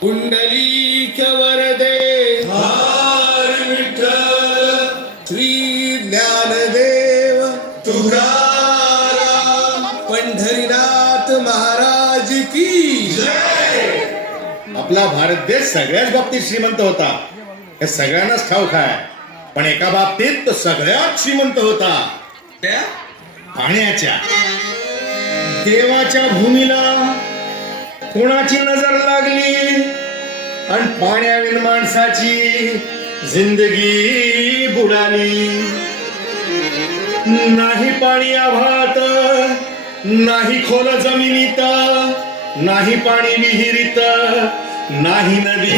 पुंडलीक वरदे हर विठ्ठल श्री ज्ञानदेव तुकाराम पंढरीनाथ महाराज की जय. आपला भारत देश सगळ्याच बाबतीत श्रीमंत होता, हे सगळ्यांनाच ठाऊक आहे. पण एका बाबतीत तो सगळ्यात श्रीमंत होता, त्या पाण्याच्या. देवाच्या भूमीला कोणाची नजर लागली आणि पाण्याविन माणसाची जिंदगी बुडाली. नाही पाणी आभाळात, नाही खोल जमिनीत, नाही पाणी विहिरीत, नाही नदी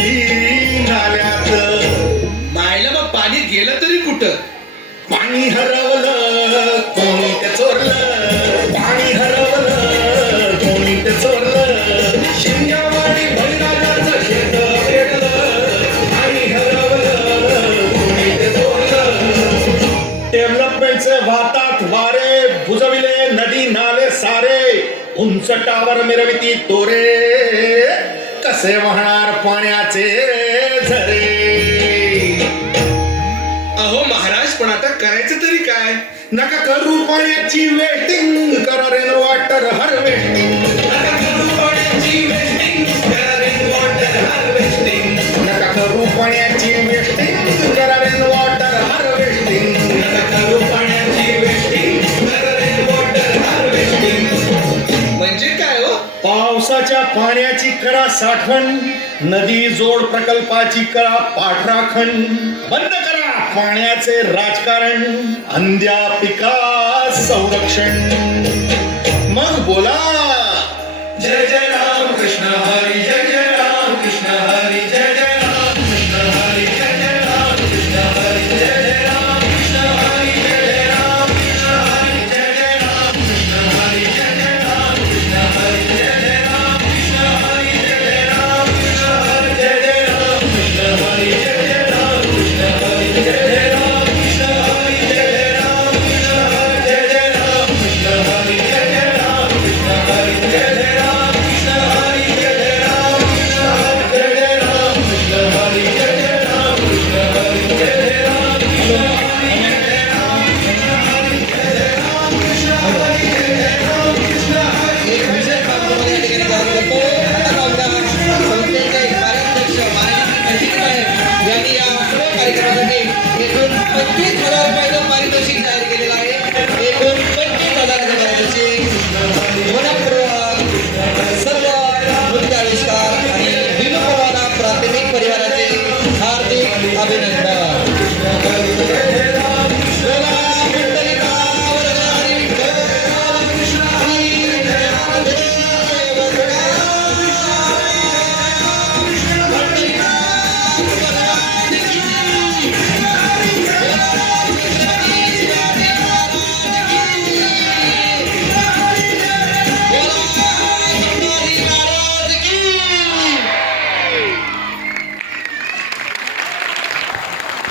नाल्यात. मायला मग पाणी गेलं तरी कुठं? पाणी हरवलं कोणी ते चोरलं, पाणी हरवलं कोणी ते चोरलं. शिंगावाडी बळीराजाचं शेत पेटलं, पाणी हरवलं कोणी ते चोरलं. डेव्हलपमेंटचे वातात वारे बुजविले नदी नाले सारे, उंच टावर मिरविती तोरे, कसे वाहणार पाण्याचे झरे. अहो महाराज, पण आता करायचं तरी काय? नका करू पाण्याची वेटिंग, करा रेन वॉटर हार्वेस्टिंग. नका करू पाण्याची वेस्टिंग, करा रेन वॉटर हार्वेस्टिंग. नका करू पाण्याची वेस्टिंग, करा रेन वॉटर हार्वेस्टिंग. नका करू पाण्याची वेस्टिंग, करा रेन वॉटर हार्वेस्टिंग. म्हणजे काय हो? पावसाच्या पाण्याची करा साठवण, नदी जोड प्रकल्पाची करा पाठराखण. बंद करा पाण्याचे राजकारण, अंध्या पिका संरक्षण. मग बोला जय जय राम कृष्ण हरी, जय जय राम कृष्ण हरी, जय जय राम कृष्ण हरी, जय जय राम कृष्ण हरी, जय जय राम कृष्ण हरी, जय जय राम कृष्ण हरी, जय जय राम कृष्ण हरी, जय जय राम कृष्ण हरी, जय जय राम कृष्ण हरी, जय जय राम कृष्ण हरी, जय जय राम कृष्ण हरी, जय जय राम कृष्ण हरी, जय जय राम कृष्ण हरी, जय जय राम कृष्ण हरी, जय जय राम कृष्ण हरी, जय जय राम कृष्ण हरी, जय